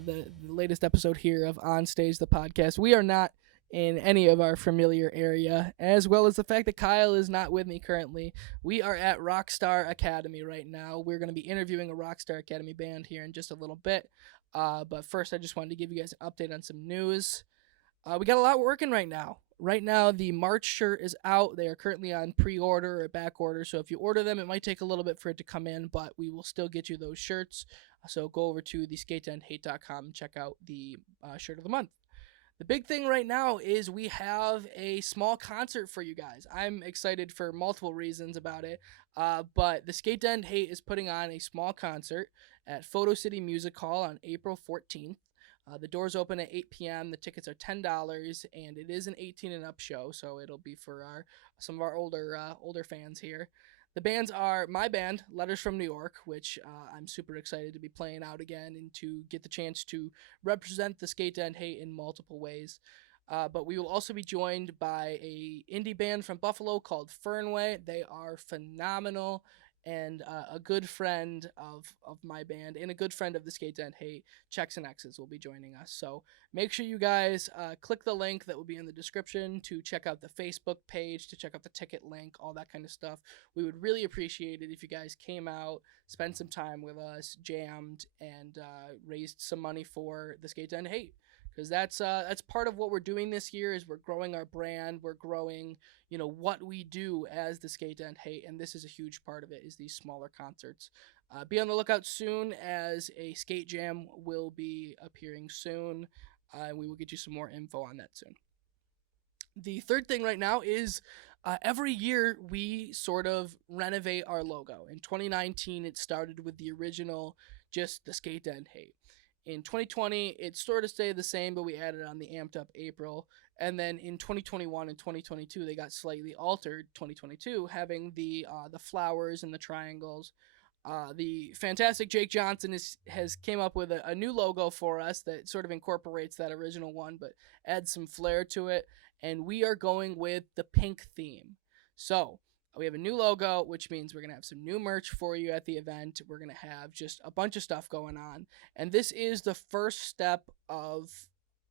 the latest episode here of On Stage, the podcast. We are not in any of our familiar area, as well as the fact that Kyle is not with me currently. We are at ROC Star Academy right now. We're going to be interviewing a ROC Star Academy band here in just a little bit. But first, I just wanted to give you guys an update on some news. We got a lot working right now. Right now, the March shirt is out. They are currently on pre-order or back order. So if you order them, it might take a little bit for it to come in, but we will still get you those shirts. So go over to theskateandhate.com and check out the shirt of the month. The big thing right now is we have a small concert for you guys. I'm excited for multiple reasons about it, but the Skate and Hate is putting on a small concert at Photo City Music Hall on April 14th. The doors open at 8 p.m. The tickets are $10, and it is an 18 and up show, so it'll be for some of our older fans here. The bands are my band, Letters from New York, which I'm super excited to be playing out again and to get the chance to represent the Skate and Hate in multiple ways. But we will also be joined by a indie band from Buffalo called Fernway. They are phenomenal. And a good friend of my band and a good friend of the Skate and Hate, Checks and X's, will be joining us. So make sure you guys click the link that will be in the description to check out the Facebook page, to check out the ticket link, all that kind of stuff. We would really appreciate it if you guys came out, spent some time with us, jammed, and raised some money for the Skate and Hate. Because that's part of what we're doing this year is we're growing our brand, we're growing, what we do as the Skate and Hate, and this is a huge part of it, is these smaller concerts. Be on the lookout soon, as a skate jam will be appearing soon. We will get you some more info on that soon. The third thing right now is every year we sort of renovate our logo. In 2019, it started with the original, just the Skate and Hate. In 2020, it sort of stayed the same, but we added on the amped up April. And then in 2021 and 2022, they got slightly altered. 2022 having the flowers and the triangles. The fantastic Jake Johnson has came up with a new logo for us that sort of incorporates that original one, but adds some flair to it. And we are going with the pink theme. So we have a new logo, which means we're going to have some new merch for you at the event. We're going to have just a bunch of stuff going on. And this is the first step of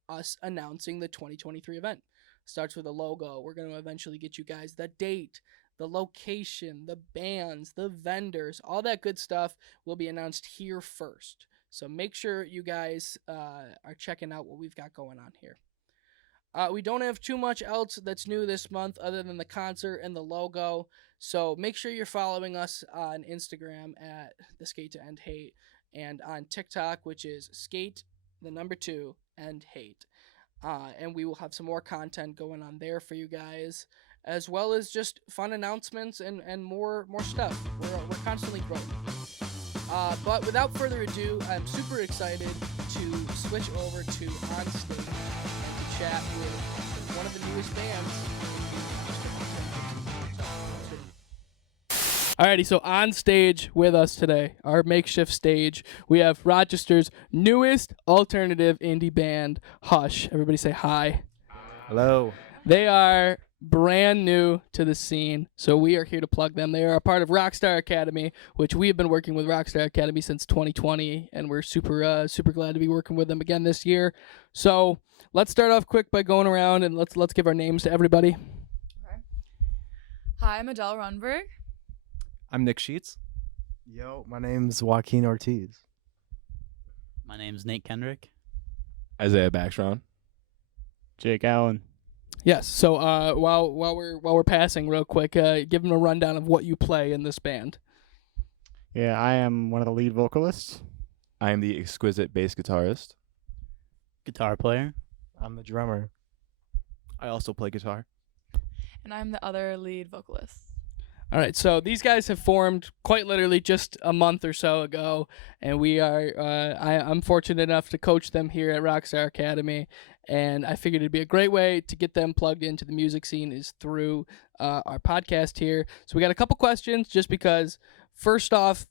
us announcing the 2023 event. Starts with a logo. We're going to eventually get you guys the date, the location, the bands, the vendors, all that good stuff will be announced here first. So make sure you guys are checking out what we've got going on here. We don't have too much else that's new this month other than the concert and the logo. So make sure you're following us on Instagram at the Skate and Hate, and on TikTok, which is Skate, 2, and Hate. And we will have some more content going on there for you guys, as well as just fun announcements and more stuff. We're constantly growing. But without further ado, I'm super excited to switch over to On Stage and to chat with one of the newest bands. Alrighty, so on stage with us today, our makeshift stage, we have Rochester's newest alternative indie band, Hush. Everybody say hi. Hello. They are brand new to the scene, so we are here to plug them. They are a part of ROC Star Academy, which we have been working with ROC Star Academy since 2020, and we're super glad to be working with them again this year. So let's start off quick by going around and let's give our names to everybody. Okay. Hi, I'm Adele Runberg. I'm Nick Sheets. Yo, my name's Joaquin Ortiz. My name's Nate Kendrick. Isaiah Backstrom. Jake Allen. Yes. So while we're passing real quick, give them a rundown of what you play in this band. Yeah, I am one of the lead vocalists. I am the exquisite bass guitarist. Guitar player. I'm the drummer. I also play guitar. And I'm the other lead vocalist. All right, so these guys have formed quite literally just a month or so ago, and we are. I'm fortunate enough to coach them here at ROC Star Academy, and I figured it'd be a great way to get them plugged into the music scene is through our podcast here. So we got a couple questions, just because. First off,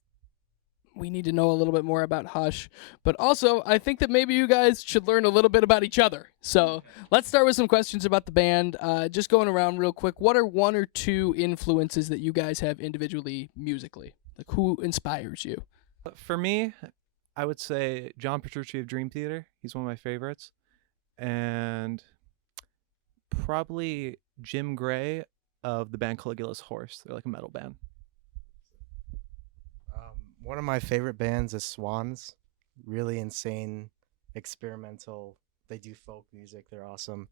we need to know a little bit more about Hush, but also I think that maybe you guys should learn a little bit about each other. So let's start with some questions about the band. Just going around real quick, what are one or two influences that you guys have individually musically? Like, who inspires you? For me, I would say John Petrucci of Dream Theater. He's one of my favorites. And probably Jim Gray of the band Caligula's Horse. They're like a metal band. One of my favorite bands is Swans. Really insane, experimental. They do folk music. They're awesome.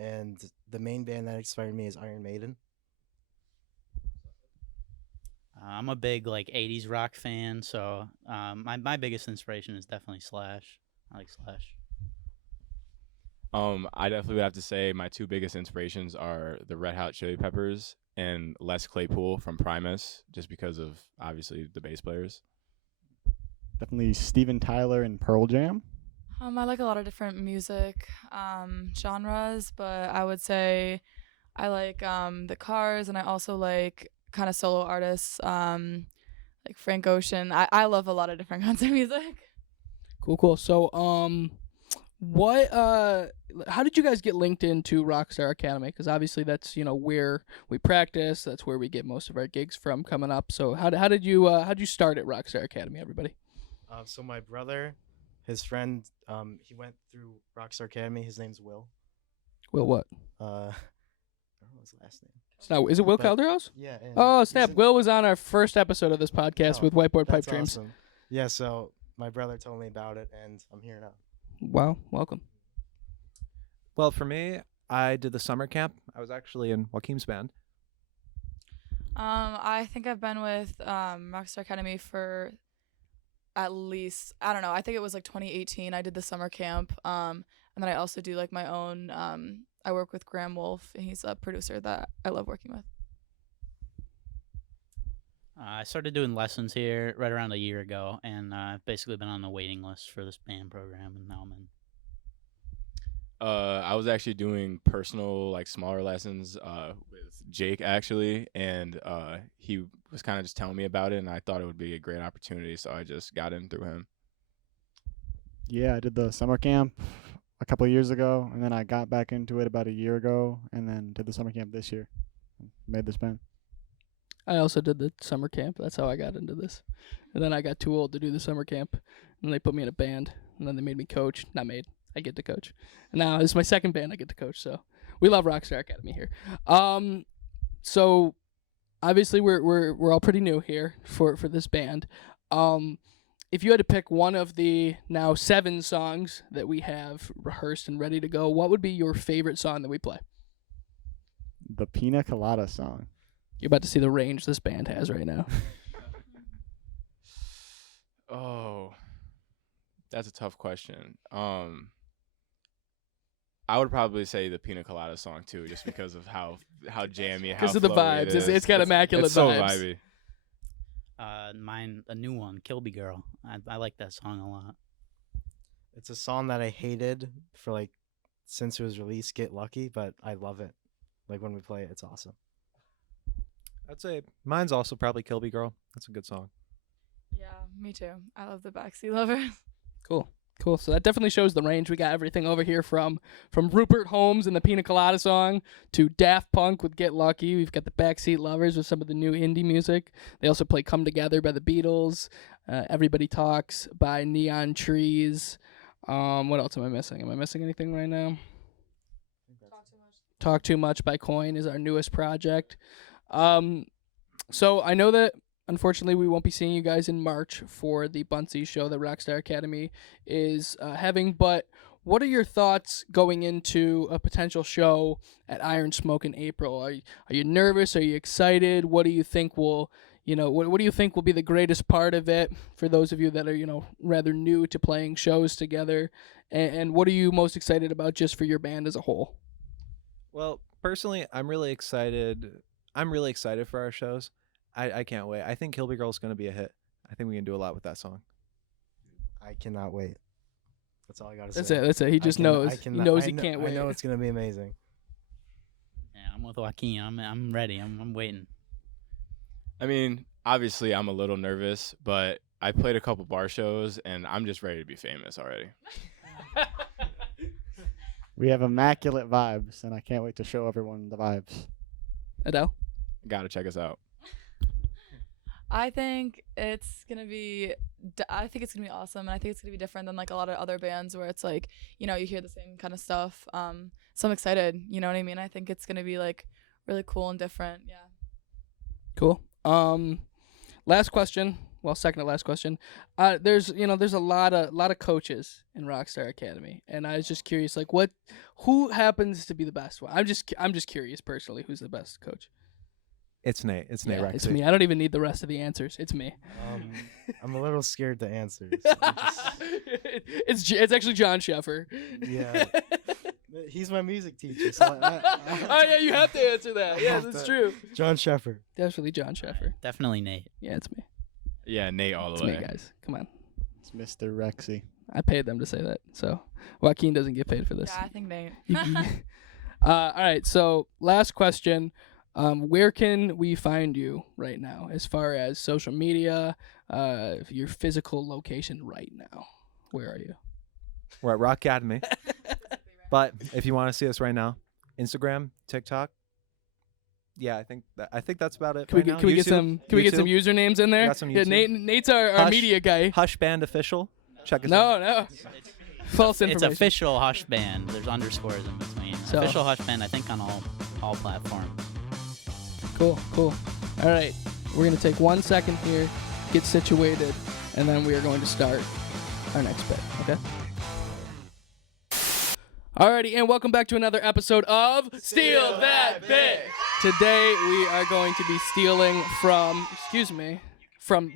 And the main band that inspired me is Iron Maiden. I'm a big 80s rock fan, so my biggest inspiration is definitely Slash. I like Slash. I definitely would have to say my two biggest inspirations are the Red Hot Chili Peppers and Les Claypool from Primus, just because of obviously the bass players. Definitely Steven Tyler and Pearl Jam. I like a lot of different music genres, but I would say I like the Cars, and I also like kind of solo artists like Frank Ocean. I love a lot of different kinds of music. Cool. So, how did you guys get linked into ROC Star Academy? Because obviously that's where we practice. That's where we get most of our gigs from coming up. So how did you start at ROC Star Academy, everybody? So my brother, his friend, he went through ROC Star Academy. His name's Will. Will what? I don't know his last name. It's not, is it Will But- Calderos? Yeah. and Oh he's snap! in- Will was on our first episode of this podcast Oh, with Whiteboard Pipe that's Dreams. awesome. Yeah, so my brother told me about it, and I'm here now. Wow, welcome. Well, for me, I did the summer camp. I was actually in Joaquim's band. I think I've been with ROC Star Academy for at least, I don't know, I think it was 2018. I did the summer camp, and then I also do my own. I work with Graham Wolf, and he's a producer that I love working with. I started doing lessons here right around a year ago, and I've basically been on the waiting list for this band program, and now I'm in. I was actually doing personal, smaller lessons with Jake, actually, and he was kind of just telling me about it, and I thought it would be a great opportunity, so I just got in through him. Yeah, I did the summer camp a couple of years ago, and then I got back into it about a year ago, and then did the summer camp this year. Made this band. I also did the summer camp. That's how I got into this. And then I got too old to do the summer camp, and they put me in a band, and then they made me coach. Not made. I get to coach. And now this is my second band I get to coach, so we love ROC Star Academy here. So obviously we're all pretty new here for this band. If you had to pick one of the now 7 songs that we have rehearsed and ready to go, what would be your favorite song that we play? The Pina Colada song. You're about to see the range this band has right now. Oh, that's a tough question. I would probably say the Pina Colada song too, just because of how jammy, how Because of the flowy it vibes. is. It's got immaculate it's so vibes. vibey. Mine, a new one, Kilby Girl. I like that song a lot. It's a song that I hated for since it was released, Get Lucky, but I love it. When we play it, it's awesome. I'd say mine's also probably Kilby Girl. That's a good song. Yeah, me too. I love the Backseat Lovers. Cool. So that definitely shows the range. We got everything over here from Rupert Holmes and the Pina Colada song to Daft Punk with Get Lucky. We've got the Backseat Lovers with some of the new indie music. They also play Come Together by the Beatles, Everybody Talks by Neon Trees. What else am I missing? Am I missing anything right now? Talk Too Much by Coin is our newest project. So I know that unfortunately we won't be seeing you guys in March for the Bunsey show that ROC Star Academy is having, but what are your thoughts going into a potential show at Iron Smoke in April? Are you nervous? Are you excited? What do you think will what do you think will be the greatest part of it for those of you that are rather new to playing shows together? And what are you most excited about just for your band as a whole? Well, personally, I'm really excited. I'm really excited for our shows. I can't wait. I think Kilby Girl is going to be a hit. I think we can do a lot with that song. I cannot wait. That's all I gotta say. That's it. He just knows. He knows he can't wait. I know it's gonna be amazing. Yeah, I'm with Joaquin. I'm ready. I'm waiting. I mean, obviously I'm a little nervous, but I played a couple bar shows and I'm just ready to be famous already. We have immaculate vibes, and I can't wait to show everyone the vibes. Adele? Gotta check us out. I think it's gonna be. I think it's gonna be awesome, and I think it's gonna be different than like a lot of other bands where it's like, you hear the same kind of stuff. So I'm excited. You know what I mean? I think it's gonna be like really cool and different. Yeah. Cool. Last question. Well, second to last question. There's a lot of coaches in ROC Star Academy, and I was just curious, like, who happens to be the best one? I'm just curious personally, who's the best coach? It's Nate. It's Nate. Yeah, it's me. I don't even need the rest of the answers. It's me. I'm a little scared to answer. So it's actually John Sheffer. yeah, he's my music teacher. So Oh yeah, you have to answer that. Yeah, that's true. John Sheffer. Definitely John Sheffer. Definitely Nate. Yeah, it's me. Yeah, Nate all It's the me, way. guys. Come on. It's Mr. Rexy. I paid them to say that, so Joaquin doesn't get paid for this. Yeah, I think Nate. All right. So last question. Where can we find you right now as far as social media, your physical location right now? Where are you? We're at ROC Academy. But if you want to see us right now, Instagram, TikTok. Yeah, I think that's about it. Can right now. we get YouTube. some usernames in there? Got some Yeah, YouTube. Nate's our Hush. media guy. Hush Band Official. Check us out. No. False It's information. official Hush Band. There's underscores in between. So- Official Hush Band, I think, on all platforms. Cool. All right. We're going to take 1 second here, get situated, and then we are going to start our next bit. Okay? Alrighty, and welcome back to another episode of Steal That Bit. Today we are going to be stealing from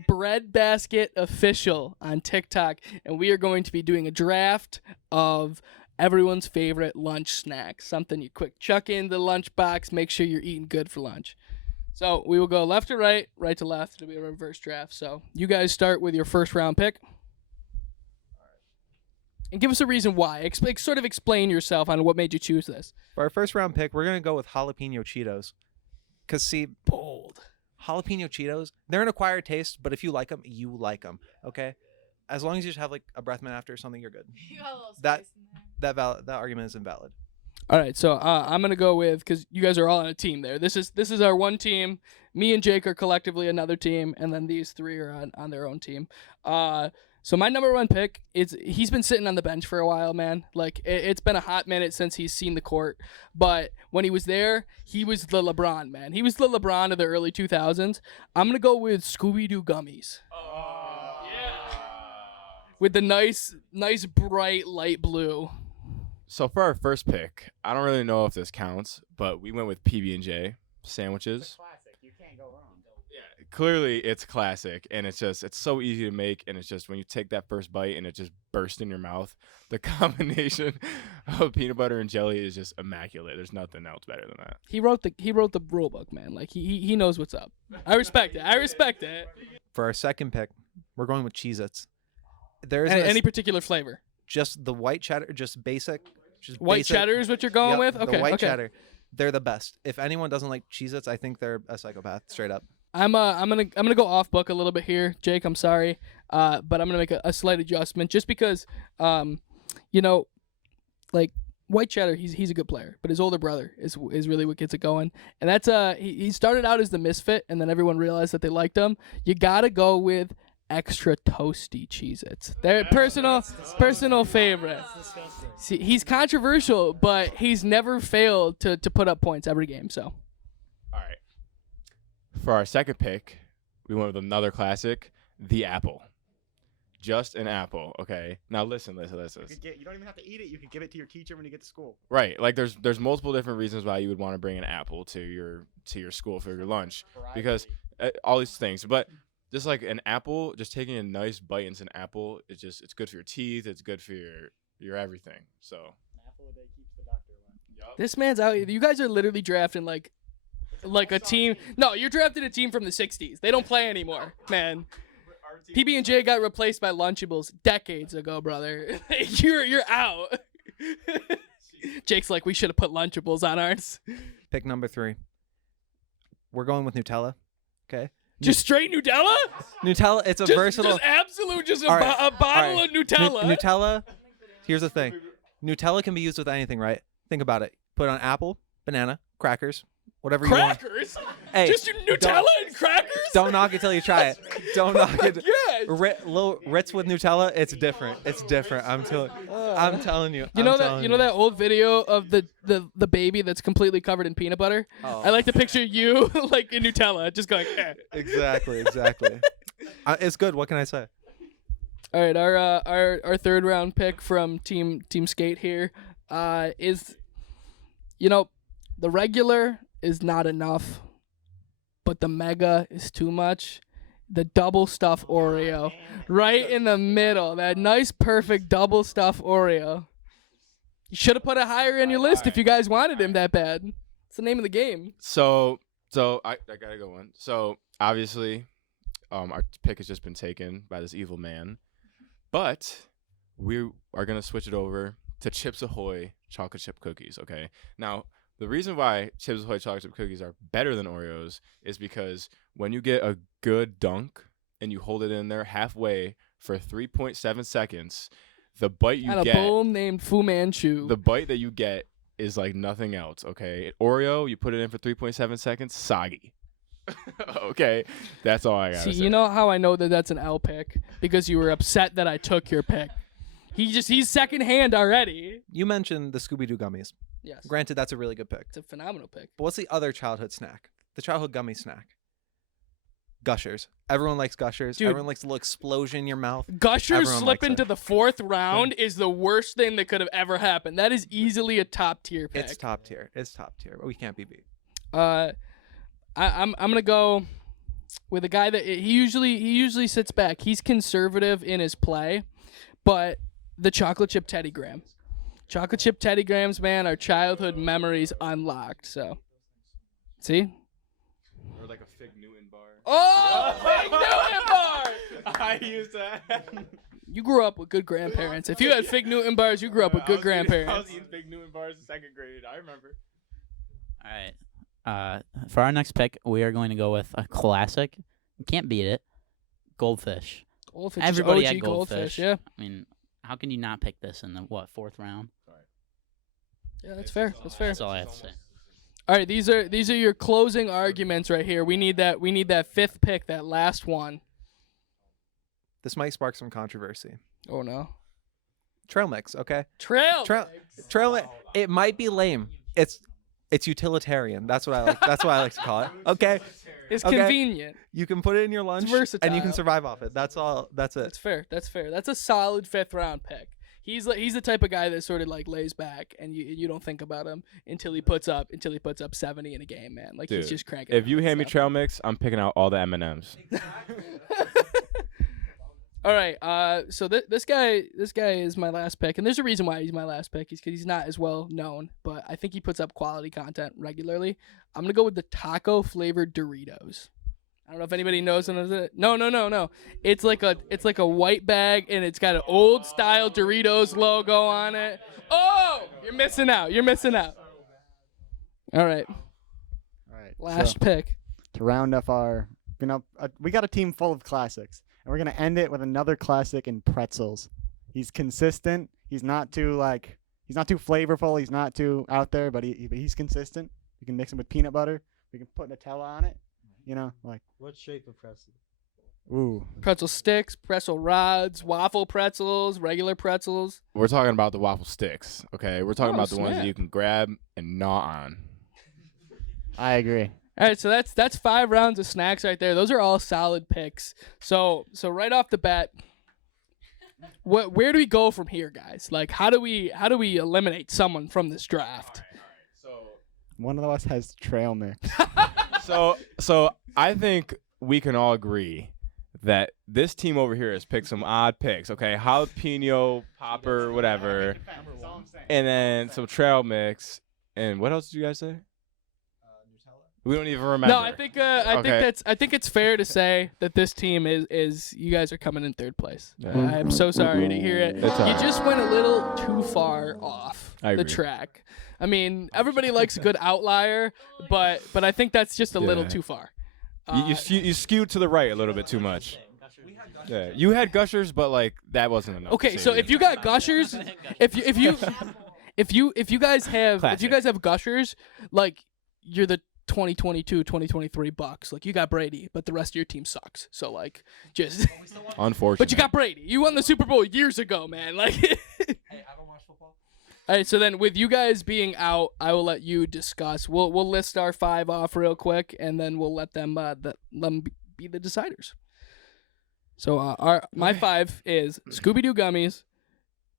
Breadbasket Official on TikTok, and we are going to be doing a draft of everyone's favorite lunch snack. Something you quick chuck in the lunch box, make sure you're eating good for lunch. So we will go left to right, right to left. It'll be a reverse draft. So you guys start with your first round pick. And give us a reason why. Sort of explain yourself on what made you choose this. For our first round pick, we're going to go with jalapeno Cheetos. Because, see, Bold. jalapeno Cheetos, they're an acquired taste, but if you like them, you like them, okay? As long as you just have, like, a breath mint after or something, you're good. You got a little That- spice in there. That argument is invalid. All right, so I'm gonna go with, because you guys are all on a team there. This is our one team. Me and Jake are collectively another team, and then these three are on their own team. So my number one pick he's been sitting on the bench for a while, man. Like it's been a hot minute since he's seen the court, but when he was there, he was the LeBron, man. He was the LeBron of the early 2000s. I'm gonna go with Scooby-Doo gummies. With the nice bright light blue. So for our first pick, I don't really know if this counts, but we went with PB&J sandwiches. Classic. You can't go wrong. Yeah, clearly it's classic, and it's so easy to make, and it's just when you take that first bite and it just bursts in your mouth, the combination of peanut butter and jelly is just immaculate. There's nothing else better than that. He wrote the rule book, man. Like he knows what's up. I respect it. For our second pick, we're going with Cheez-Its. There is Any particular flavor? just the white cheddar, just basic. Just White basic. cheddar is what you're going Yep, with? Okay. the white okay. cheddar. They're the best. If anyone doesn't like Cheez-Its, I think they're a psychopath, straight up. I'm gonna go off book a little bit here, Jake. I'm sorry, but I'm gonna make a slight adjustment just because, like white cheddar, he's a good player, but his older brother is really what gets it going, and that's he started out as the misfit, and then everyone realized that they liked him. You gotta go with extra toasty Cheez-Its. They're personal favorite. See, he's controversial, but he's never failed to put up points every game. So All right. For our second pick, we went with another classic, the apple. Just an apple, okay? Now listen. You don't even have to eat it. You can give it to your teacher when you get to school. Right, like there's multiple different reasons why you would want to bring an apple to your school for your lunch, because all these things. But just like an apple, just taking a nice bite into an apple, it's good for your teeth. It's good for your everything. So Apple a day keeps the doctor away. this man's out. You guys are literally drafting like a team. No, you're drafting a team from the 60s. They don't play anymore, man. PB&J got replaced by Lunchables decades ago, brother. You're out. Jake's like, we should have put Lunchables on ours. Pick number 3. We're going with Nutella. Okay. Just straight Nutella? Nutella. It's a Just versatile. absolute, just All right, a bottle all right. of Nutella. Nutella. Here's the thing. Nutella can be used with anything, right? Think about it. Put it on apple, banana, crackers, Whatever you want. Crackers? Hey, Just Nutella and crackers? Don't knock it till you try it. Don't knock it. Yeah. Ritz with Nutella, it's different. It's different. I'm telling you. You know that old video of the baby that's completely covered in peanut butter? Oh. I like to picture you like in Nutella, just going. Exactly. It's good. What can I say? All right, our third round pick from Team Skate here is, the regular is not enough, but the mega is too much. The double stuff Oreo, right in the middle. That nice, perfect double stuff Oreo. You should have put it higher on your list if you guys wanted him that bad. It's the name of the game. So I gotta go one. So obviously, our pick has just been taken by this evil man, but we are gonna switch it over to Chips Ahoy chocolate chip cookies. Okay, now. The reason why Chips Ahoy chocolate chip cookies are better than Oreos is because when you get a good dunk and you hold it in there halfway for 3.7 seconds, the bite you and get, a bull named Fu Manchu. the bite that you get is like nothing else. Okay, Oreo, you put it in for 3.7 seconds, soggy. Okay, that's all I gotta say. See, you know how I know that that's an L pick? Because you were upset that I took your pick. He's secondhand already. You mentioned the Scooby-Doo gummies. Yes. Granted, that's a really good pick. It's a phenomenal pick. But what's the other childhood snack? The childhood gummy snack. Gushers. Everyone likes Gushers. Dude. Everyone likes the little explosion in your mouth. Gushers Everyone slip likes into it. the fourth round is the worst thing that could have ever happened. That is easily a top tier pick. It's top tier. But we can't be beat. I'm gonna go with a guy that he usually sits back. He's conservative in his play, but the chocolate chip Teddy Graham. Chocolate chip Teddy Grahams, man, are childhood memories unlocked. So, see? Or like a Fig Newton bar. Oh, Fig Newton bar! I used that. You grew up with good grandparents. If you had Fig Newton bars, you grew up with good grandparents. I was eating Fig Newton bars in second grade. I remember. All right. For our next pick, we are going to go with a classic. You can't beat it. Goldfish. Goldfish. Everybody is OG had goldfish. Yeah. I mean, how can you not pick this in the fourth round? Yeah, that's fair. That's fair. That's all I have to say. All right, these are your closing arguments right here. We need that fifth pick, that last one. This might spark some controversy. Oh no. Trail mix, okay? Trail mix. It might be lame. It's utilitarian. That's what I like. That's what I like to call it. Okay. It's Okay. convenient. You can put it in your lunch and versatile. you can survive off it. That's all. That's it. That's fair. That's fair. That's a solid fifth round pick. He's the type of guy that sort of like lays back and you don't think about him until he puts up 70 in a game, man. Like Dude, he's just cranking. If out you that hand me stuff. trail mix, I'm picking out all the M&Ms. All right. So this guy is my last pick, and there's a reason why he's my last pick. He's because he's not as well known, but I think he puts up quality content regularly. I'm gonna go with the taco flavored Doritos. I don't know if anybody knows what it is. No. It's like a white bag, and it's got an old style Doritos logo on it. Oh, you're missing out. All right. Last pick. To round off our, we got a team full of classics, and we're gonna end it with another classic in pretzels. He's consistent. He's not too flavorful. He's not too out there, but he's consistent. We can mix him with peanut butter. We can put Nutella on it. What shape of pretzel? Ooh. Pretzel sticks, pretzel rods, waffle pretzels, regular pretzels. We're talking about the waffle sticks, okay? We're talking Oh, about the ones snap. that you can grab and gnaw on. I agree. All right, so that's 5 rounds of snacks right there. Those are all solid picks. So right off the bat, where do we go from here, guys? Like, how do we eliminate someone from this draft? One of us has trail mix. So I think we can all agree that this team over here has picked some odd picks, okay? Jalapeno, popper, whatever, and then some trail mix. And what else did you guys say? We don't even remember. No, I think it's fair to say that this team is you guys are coming in third place. I am so sorry to hear it. It's all You right. just went a little too far off I the agree. track. I mean, everybody likes a good outlier, but I think that's just a little Yeah. too far. You skewed to the right a little bit too much. Yeah, you had gushers, but like that wasn't enough. Okay, to so save if you got gushers, if you guys have Classic. gushers, like you're the 2022, 2023 Bucks. Like, you got Brady, but the rest of your team sucks. So, like, just. Unfortunate. But you got Brady. You won the Super Bowl years ago, man. Like. Hey, I don't watch football. All right, so then with you guys being out, I will let you discuss. We'll list our 5 off real quick, and then we'll let them be the deciders. So my 5 is Scooby-Doo gummies,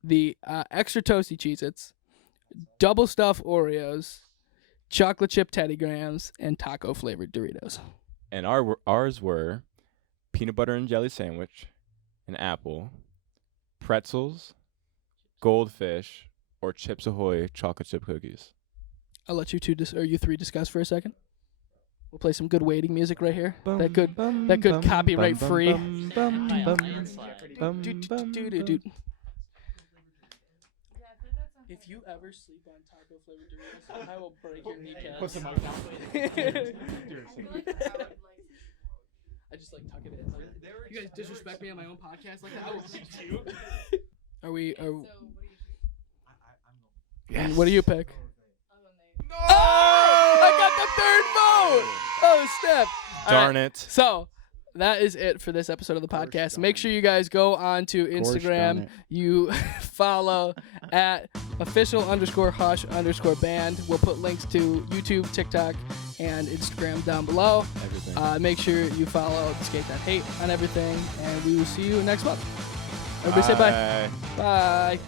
the extra toasty Cheez-Its, double stuffed Oreos, chocolate chip Teddy Grahams, and taco flavored Doritos. And ours were peanut butter and jelly sandwich, an apple, pretzels, goldfish, or Chips Ahoy chocolate chip cookies. I'll let you three discuss for a second. We'll play some good waiting music right here. That good copyright free. If you ever sleep on taco flavored Doritos, I will break your kneecaps. I just like tuck it in. Like, you guys disrespect me on my own podcast like that. I will beat you. Yes. What do you pick? No! Oh! I got the 3rd vote! Oh, snap. Darn it. So, that is it for this episode of the podcast. Make sure you guys go on to Instagram. You follow at official_hush_band. We'll put links to YouTube, TikTok, and Instagram down below. Everything. Make sure you follow Skate That Hate on everything, and we will see you next month. Everybody say bye. Bye.